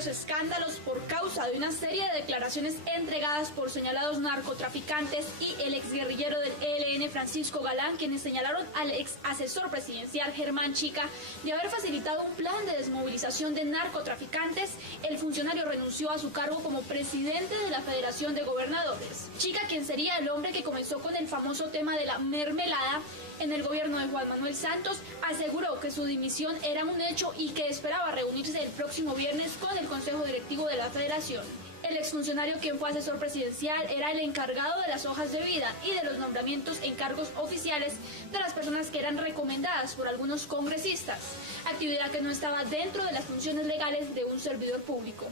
Escándalos por causa de una serie de declaraciones entregadas por señalados narcotraficantes y el exguerrillero del ELN Francisco Galán, quienes señalaron al ex asesor presidencial Germán Chica de haber facilitado un plan de desmovilización de narcotraficantes. El funcionario renunció a su cargo como presidente de la Federación de Gobernadores. Chica, quien sería el hombre que comenzó con el famoso tema de la mermelada en el gobierno de Juan Manuel Santos, aseguró que su dimisión era un hecho y que esperaba reunirse el próximo viernes con el Consejo Directivo de la Federación. El exfuncionario, quien fue asesor presidencial, era el encargado de las hojas de vida y de los nombramientos en cargos oficiales de las personas que eran recomendadas por algunos congresistas, actividad que no estaba dentro de las funciones legales de un servidor público.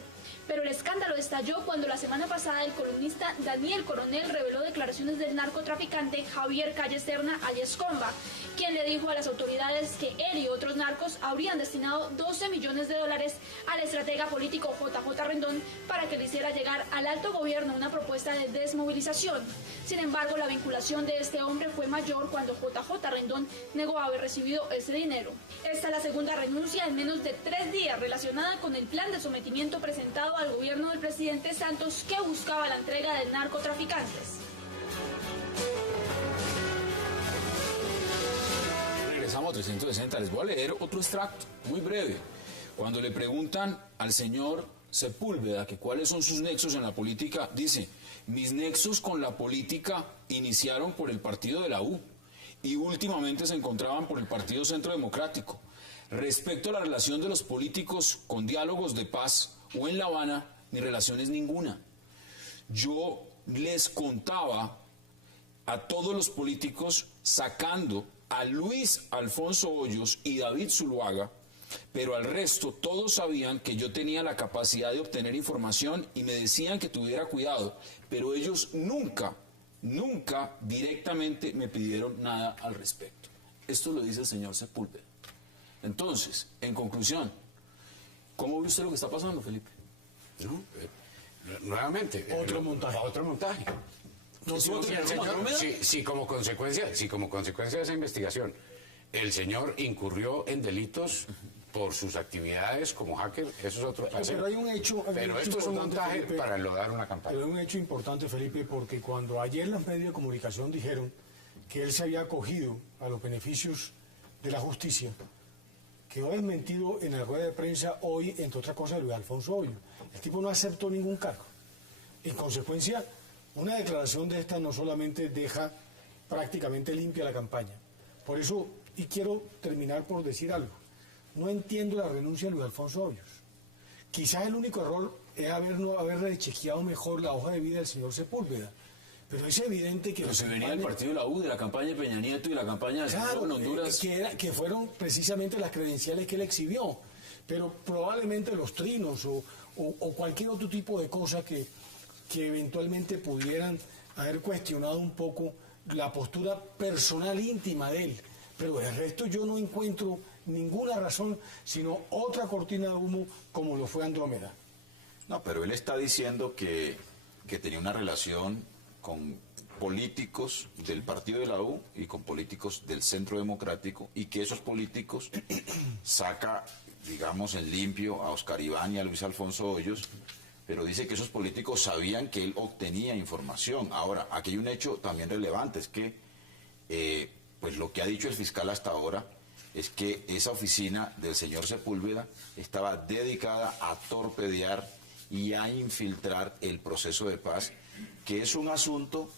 Pero el escándalo estalló cuando la semana pasada el columnista Daniel Coronel reveló declaraciones del narcotraficante Javier Calle Serna alias Comba, quien le dijo a las autoridades que él y otros narcos habrían destinado $12 millones al estratega político JJ Rendón para que le hiciera llegar al alto gobierno una propuesta de desmovilización. Sin embargo, la vinculación de este hombre fue mayor cuando JJ Rendón negó haber recibido ese dinero. Esta es la segunda renuncia en menos de 3 días relacionada con el plan de sometimiento presentado al gobierno del presidente Santos, que buscaba la entrega de narcotraficantes. Regresamos a 360. Les voy a leer otro extracto, muy breve. Cuando le preguntan al señor Sepúlveda que cuáles son sus nexos en la política, dice: mis nexos con la política iniciaron por el partido de la U y últimamente se encontraban por el Partido Centro Democrático. Respecto a la relación de los políticos con diálogos de paz o en La Habana, ni relaciones ninguna. Yo les contaba a todos los políticos, sacando a Luis Alfonso Hoyos y David Zuluaga, pero al resto todos sabían que yo tenía la capacidad de obtener información y me decían que tuviera cuidado, pero ellos nunca directamente me pidieron nada al respecto. Esto lo dice el señor Sepúlveda. Entonces, en conclusión, ¿cómo ve usted lo que está pasando, Felipe? ¿No? Nuevamente. Otro montaje. Otro montaje. No, Sí, sí, el sí, señor, sí. si como consecuencia de esa investigación el señor incurrió en delitos por sus actividades como hacker, eso es otro paseo. Pero hay un hecho. Pero esto es un montaje, Felipe, para enlodar una campaña. Pero hay un hecho importante, Felipe, porque cuando ayer los medios de comunicación dijeron que él se había acogido a los beneficios de la justicia, quedó desmentido en la rueda de prensa hoy, entre otras cosas, Luis Alfonso Hoyos. El tipo no aceptó ningún cargo. En consecuencia, una declaración de esta no solamente deja prácticamente limpia la campaña. Por eso, y quiero terminar por decir algo, no entiendo la renuncia de Luis Alfonso Hoyos. Quizás el único error es haber chequeado mejor la hoja de vida del señor Sepúlveda. Pero es evidente que... Pero se venía del partido de la U, de la campaña de Peña Nieto y la campaña de Claro, en Honduras. que fueron precisamente las credenciales que él exhibió, pero probablemente los trinos o cualquier otro tipo de cosa que eventualmente pudieran haber cuestionado un poco la postura personal íntima de él. Pero el resto yo no encuentro ninguna razón, sino otra cortina de humo como lo fue Andrómeda. No, pero él está diciendo que tenía una relación con políticos del partido de la U y con políticos del Centro Democrático, y que esos políticos saca, digamos, en limpio a Oscar Iván y a Luis Alfonso Hoyos, pero dice que esos políticos sabían que él obtenía información. Ahora, aquí hay un hecho también relevante, es que pues lo que ha dicho el fiscal hasta ahora es que esa oficina del señor Sepúlveda estaba dedicada a torpedear y a infiltrar el proceso de paz, que es un asunto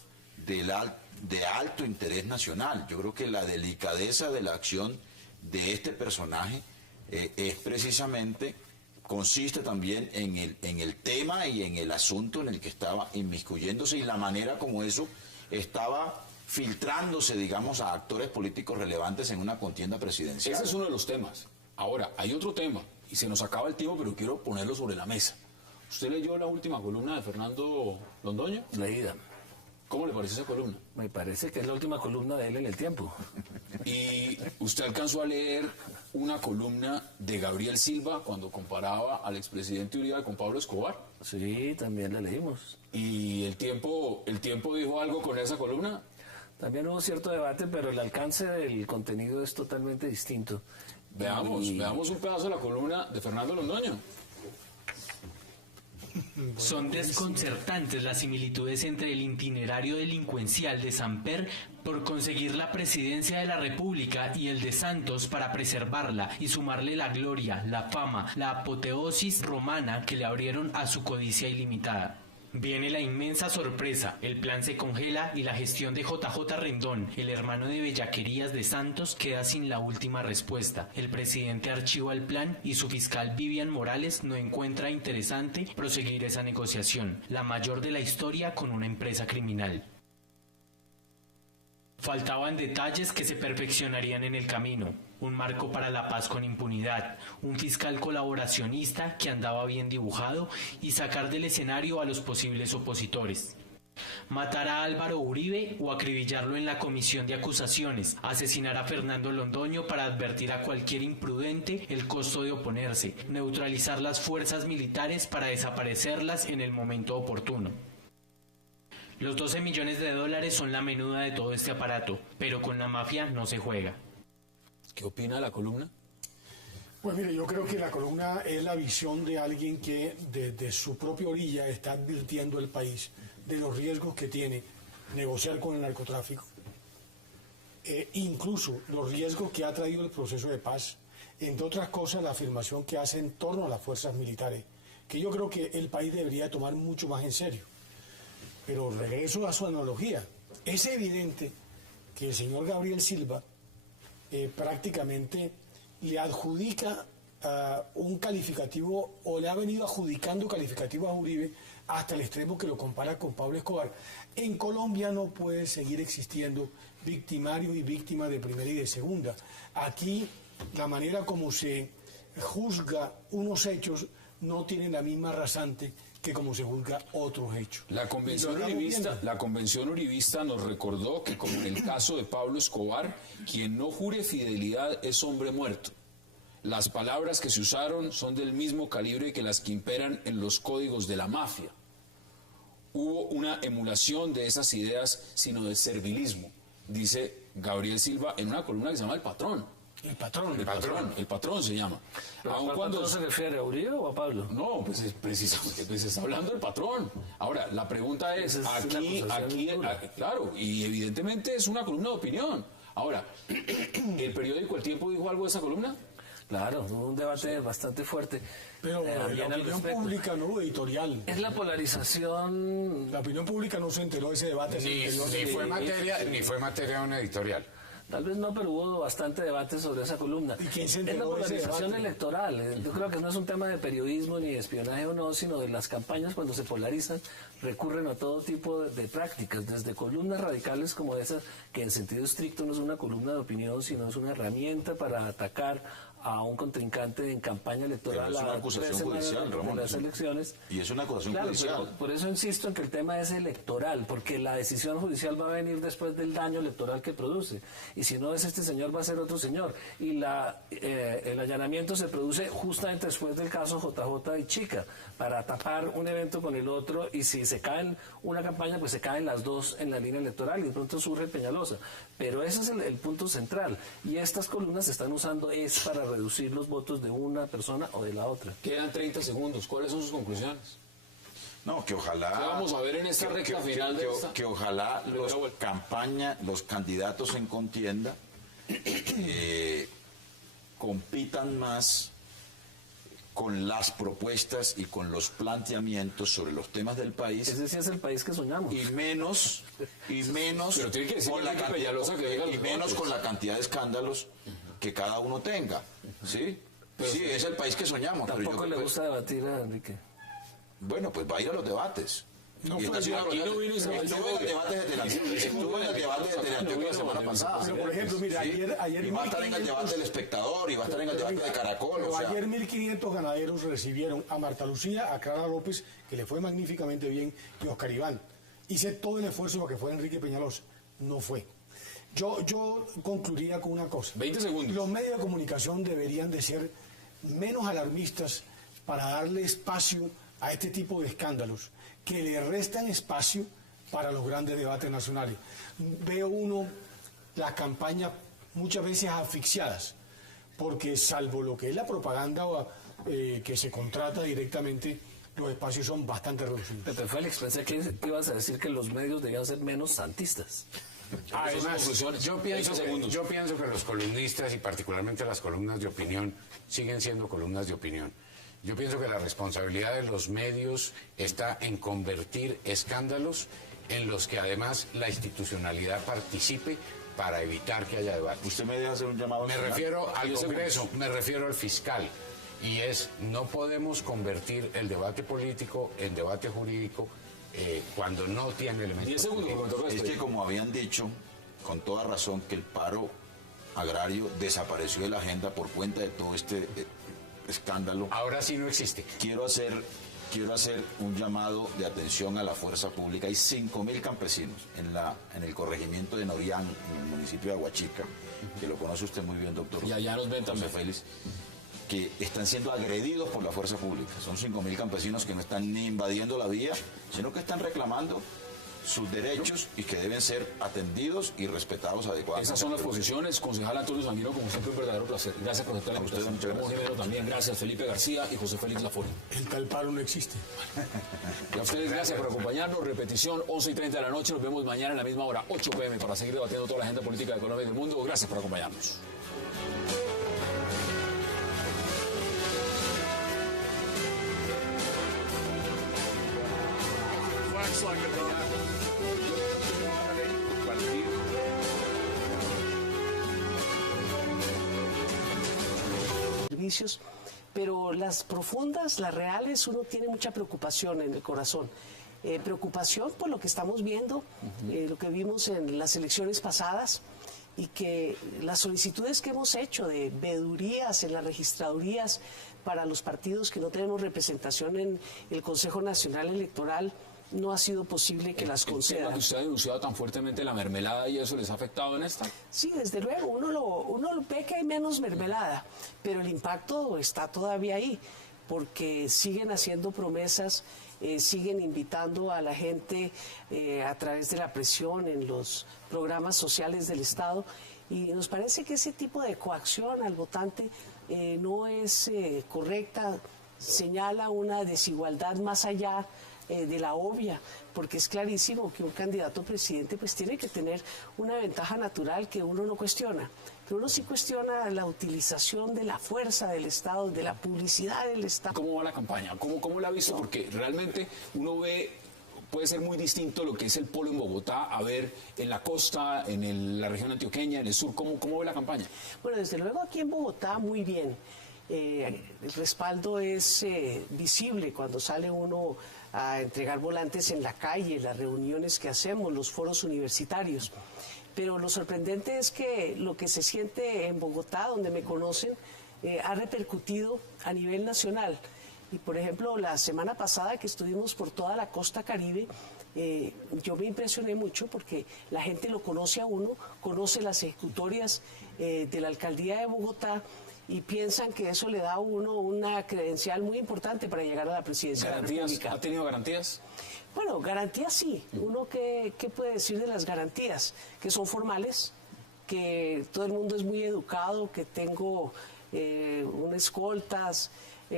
de alto interés nacional. Yo creo que la delicadeza de la acción de este personaje es precisamente, consiste también en el tema y en el asunto en el que estaba inmiscuyéndose y la manera como eso estaba filtrándose, digamos, a actores políticos relevantes en una contienda presidencial. Ese es uno de los temas. Ahora, hay otro tema, y se nos acaba el tiempo, pero quiero ponerlo sobre la mesa. ¿Usted leyó la última columna de Fernando Londoño? Leída. ¿Cómo le parece esa columna? Me parece que es la última columna de él en El Tiempo. ¿Y usted alcanzó a leer una columna de Gabriel Silva cuando comparaba al expresidente Uribe con Pablo Escobar? Sí, también la leímos. ¿Y el tiempo dijo algo con esa columna? También hubo cierto debate, pero el alcance del contenido es totalmente distinto. Veamos un pedazo de la columna de Fernando Londoño. Son desconcertantes las similitudes entre el itinerario delincuencial de Samper por conseguir la presidencia de la República y el de Santos para preservarla y sumarle la gloria, la fama, la apoteosis romana que le abrieron a su codicia ilimitada. Viene la inmensa sorpresa, el plan se congela y la gestión de JJ Rendón, el hermano de bellaquerías de Santos, queda sin la última respuesta. El presidente archiva el plan y su fiscal Vivian Morales no encuentra interesante proseguir esa negociación, la mayor de la historia con una empresa criminal. Faltaban detalles que se perfeccionarían en el camino. Un marco para la paz con impunidad, un fiscal colaboracionista que andaba bien dibujado y sacar del escenario a los posibles opositores. Matar a Álvaro Uribe o acribillarlo en la comisión de acusaciones, asesinar a Fernando Londoño para advertir a cualquier imprudente el costo de oponerse, neutralizar las fuerzas militares para desaparecerlas en el momento oportuno. Los 12 millones de dólares son la menuda de todo este aparato, pero con la mafia no se juega. ¿Qué opina de la columna? Pues mire, yo creo que la columna es la visión de alguien que desde su propia orilla está advirtiendo al país de los riesgos que tiene negociar con el narcotráfico, incluso los riesgos que ha traído el proceso de paz, entre otras cosas la afirmación que hace en torno a las fuerzas militares, que yo creo que el país debería tomar mucho más en serio. Pero regreso a su analogía, es evidente que el señor Gabriel Silva prácticamente le adjudica un calificativo o le ha venido adjudicando calificativo a Uribe hasta el extremo que lo compara con Pablo Escobar. En Colombia no puede seguir existiendo victimarios y víctimas de primera y de segunda. Aquí la manera como se juzga unos hechos no tiene la misma rasante que como se juzga otros hechos. La convención uribista nos recordó que, como en el caso de Pablo Escobar, quien no jure fidelidad es hombre muerto. Las palabras que se usaron son del mismo calibre que las que imperan en los códigos de la mafia. Hubo una emulación de esas ideas, sino de servilismo, dice Gabriel Silva en una columna que se llama El Patrón. El patrón. El patrón se llama. ¿Aun cuando se refiere a Uribe o a Pablo? No, pues es precisamente, pues está hablando del patrón. Ahora, la pregunta es, claro, y evidentemente es una columna de opinión. Ahora, ¿el periódico El Tiempo dijo algo de esa columna? Claro, hubo un debate bastante fuerte. Pero la opinión pública no hubo editorial. Es la polarización. La opinión pública no se enteró de ese debate. Ni fue materia de una editorial. Tal vez no, pero hubo bastante debate sobre esa columna. ¿Y quién se es la enteró de ese polarización debate? electoral. Yo creo que no es un tema de periodismo ni de espionaje o no, sino de las campañas cuando se polarizan, recurren a todo tipo de prácticas, desde columnas radicales como esa, que en sentido estricto no es una columna de opinión, sino es una herramienta para atacar a un contrincante en campaña electoral. Pero es una acusación judicial, Ramón. De las elecciones. Y es una acusación Claro, judicial. por eso insisto en que el tema es electoral, porque la decisión judicial va a venir después del daño electoral que produce. Y si no es este señor, va a ser otro señor. Y el allanamiento se produce justamente después del caso JJ y Chica, para tapar un evento con el otro, y si se cae una campaña, pues se caen las dos en la línea electoral y de pronto surge Peñalosa. Pero ese es el punto central. Y estas columnas se están usando es para reducir los votos de una persona o de la otra. Quedan 30 segundos. ¿Cuáles son sus conclusiones? No, que ojalá... ¿Qué vamos a ver en esta recta final de esta? Que ojalá los candidatos en contienda compitan más con las propuestas y con los planteamientos sobre los temas del país. Ese sí es el país que soñamos. Y menos Pero tiene que decir con la Enrique cantidad, Peñalosa que diga los y menos votos. con la cantidad de escándalos que cada uno tenga. ¿Sí? Sí, es el país que soñamos. Pero Tampoco yo, le pues, gusta debatir a Enrique. bueno, pues va a ir a los debates. No Y fue está haciendo aquí, los- no vino y se va a estuvo en los debates de Teleantioquia la semana pasada. Pero, por ejemplo, mira, ¿sí? ayer Y va a estar en el 1500 debate del Espectador, y va a estar en el debate de Caracol. Pero O sea, ayer 1.500 ganaderos recibieron a Marta Lucía, a Clara López, que le fue magníficamente bien, y a Oscar Iván. Hice todo el esfuerzo para que fuera Enrique Peñalosa. No fue. Yo concluiría con una cosa. 20 segundos. Los medios de comunicación deberían de ser menos alarmistas para darle espacio a este tipo de escándalos que le restan espacio para los grandes debates nacionales. Veo uno las campañas muchas veces asfixiadas, porque salvo lo que es la propaganda que se contrata directamente, los espacios son bastante reducidos. Pepe Félix, pensé que ibas a decir que los medios debían ser menos santistas. Además, conclusiones. yo 20 segundos. pienso que los columnistas y particularmente las columnas de opinión siguen siendo columnas de opinión. Yo pienso que la responsabilidad de los medios está en convertir escándalos en los que además la institucionalidad participe para evitar que haya debate. usted me deja hacer un llamado. Me nacional? refiero al Congreso, me refiero al fiscal. Y no podemos convertir el debate político en debate jurídico cuando no tiene elementos 10 segundos, jurídicos. porque me toca Es que como habían dicho, con toda razón, que el paro agrario desapareció de la agenda por cuenta de todo este escándalo. Ahora sí no existe. Quiero hacer un llamado de atención a la fuerza pública. Hay 5.000 campesinos en el corregimiento de Norián, en el municipio de Aguachica, que lo conoce usted muy bien, doctor. Y allá nos ven José también. Félix, que están siendo agredidos por la fuerza pública. Son 5.000 campesinos que no están ni invadiendo la vía, sino que están reclamando sus derechos y que deben ser atendidos y respetados adecuadamente. Esas son las posiciones. Concejal Antonio Sanguino, como siempre, un verdadero placer. Gracias por aceptar la A ustedes, invitación. muchas gracias. Jimeno también, gracias. Felipe García y José Félix Lafori. El tal paro no existe. Y a ustedes, gracias por acompañarnos. Repetición, 11:30 de la noche. Nos vemos mañana en la misma hora, 8 p.m., para seguir debatiendo toda la agenda política de Colombia y del mundo. Gracias por acompañarnos. Servicios, pero las profundas, las reales, uno tiene mucha preocupación en el corazón. Preocupación por lo que estamos viendo, lo que vimos en las elecciones pasadas, y que las solicitudes que hemos hecho de veedurías en las registradurías para los partidos que no tenemos representación en el Consejo Nacional Electoral, no ha sido posible que las El tema concedan. que usted ha denunciado tan fuertemente, la mermelada, y eso les ha afectado en esta. Sí, desde luego, uno lo ve que hay menos mermelada, pero el impacto está todavía ahí, porque siguen haciendo promesas, siguen invitando a la gente a través de la presión en los programas sociales del Estado, y nos parece que ese tipo de coacción al votante no es correcta, señala una desigualdad más allá de la obvia, porque es clarísimo que un candidato presidente pues tiene que tener una ventaja natural que uno no cuestiona, pero uno sí cuestiona la utilización de la fuerza del Estado, de la publicidad del Estado. ¿Cómo va la campaña? ¿Cómo la ha visto? Porque realmente uno ve, puede ser muy distinto lo que es el polo en Bogotá a ver en la costa, en la región antioqueña, en el sur. ¿Cómo ve la campaña? Bueno, desde luego aquí en Bogotá muy bien. El respaldo es visible cuando sale uno a entregar volantes en la calle, las reuniones que hacemos, los foros universitarios. Pero lo sorprendente es que lo que se siente en Bogotá, donde me conocen, ha repercutido a nivel nacional. Y por ejemplo, la semana pasada que estuvimos por toda la costa Caribe, yo me impresioné mucho porque la gente lo conoce a uno, conoce las ejecutorias de la alcaldía de Bogotá, y piensan que eso le da a uno una credencial muy importante para llegar a la presidencia de la ¿Garantías? República. ¿Ha tenido garantías? Bueno, garantías sí. Uno, ¿qué puede decir de las garantías? Que son formales, que todo el mundo es muy educado, que tengo unas escoltas,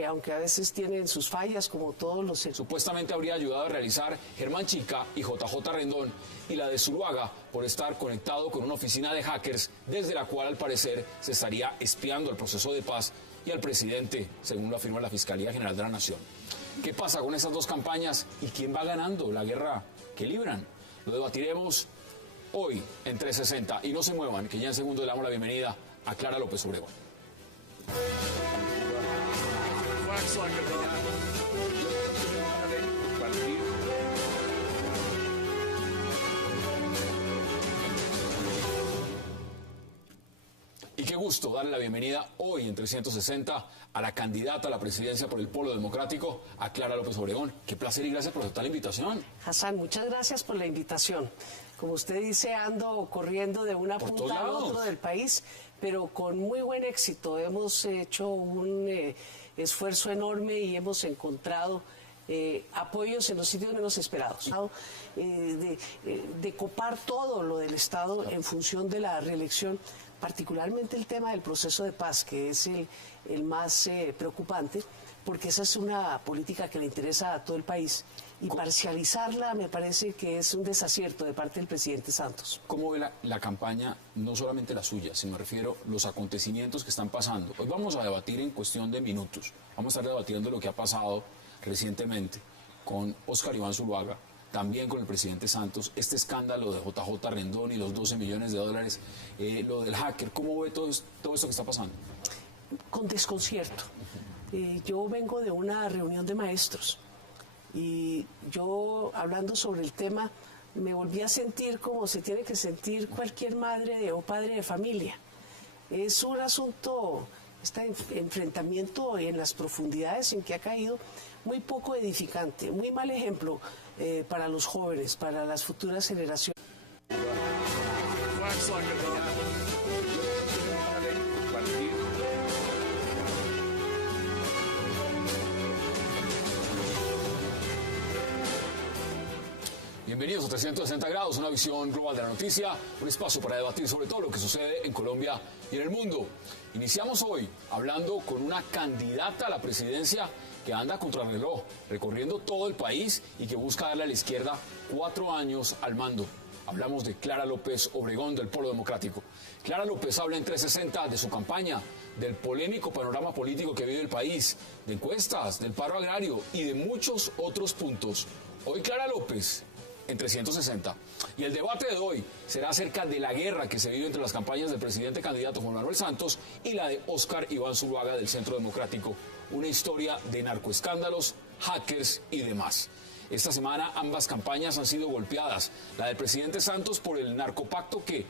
aunque a veces tienen sus fallas, como todos los... Supuestamente habría ayudado a realizar Germán Chica y JJ Rendón, y la de Zuluaga por estar conectado con una oficina de hackers desde la cual al parecer se estaría espiando el proceso de paz y al presidente, según lo afirma la Fiscalía General de la Nación. ¿Qué pasa con esas dos campañas y quién va ganando la guerra que libran? Lo debatiremos hoy en 360 y no se muevan, que ya en segundo le damos la bienvenida a Clara López Obregón. Y qué gusto darle la bienvenida hoy en 360 a la candidata a la presidencia por el Polo Democrático, a Clara López Obregón. Qué placer y gracias por aceptar la invitación. Hassan, muchas gracias por la invitación. Como usted dice, ando corriendo de una punta a otra del país, pero con muy buen éxito. Hemos hecho un esfuerzo enorme y hemos encontrado apoyos en los sitios menos esperados. De copar todo lo del Estado en función de la reelección, particularmente el tema del proceso de paz, que es el más preocupante, porque esa es una política que le interesa a todo el país. Y parcializarla me parece que es un desacierto de parte del presidente Santos. ¿Cómo ve la campaña, no solamente la suya, sino me refiero a los acontecimientos que están pasando? Hoy vamos a debatir en cuestión de minutos. Vamos a estar debatiendo lo que ha pasado recientemente con Óscar Iván Zuluaga, también con el presidente Santos, este escándalo de JJ Rendón y los 12 millones de dólares, lo del hacker. ¿Cómo ve todo esto que está pasando? Con desconcierto. Yo vengo de una reunión de maestros y yo, hablando sobre el tema, me volví a sentir como se tiene que sentir cualquier madre o padre de familia. Es un asunto, este enfrentamiento en las profundidades en que ha caído, muy poco edificante, muy mal ejemplo para los jóvenes, para las futuras generaciones. Bienvenidos a 360 grados, una visión global de la noticia, un espacio para debatir sobre todo lo que sucede en Colombia y en el mundo. Iniciamos hoy hablando con una candidata a la presidencia que anda contra reloj, recorriendo todo el país y que busca darle a la izquierda 4 años al mando. Hablamos de Clara López Obregón del Polo Democrático. Clara López habla en 360 de su campaña, del polémico panorama político que vive el país, de encuestas, del paro agrario y de muchos otros puntos. Hoy Clara López en 360. Y el debate de hoy será acerca de la guerra que se vive entre las campañas del presidente candidato Juan Manuel Santos y la de Óscar Iván Zuluaga del Centro Democrático. Una historia de narcoescándalos, hackers y demás. Esta semana ambas campañas han sido golpeadas. La del presidente Santos por el narcopacto que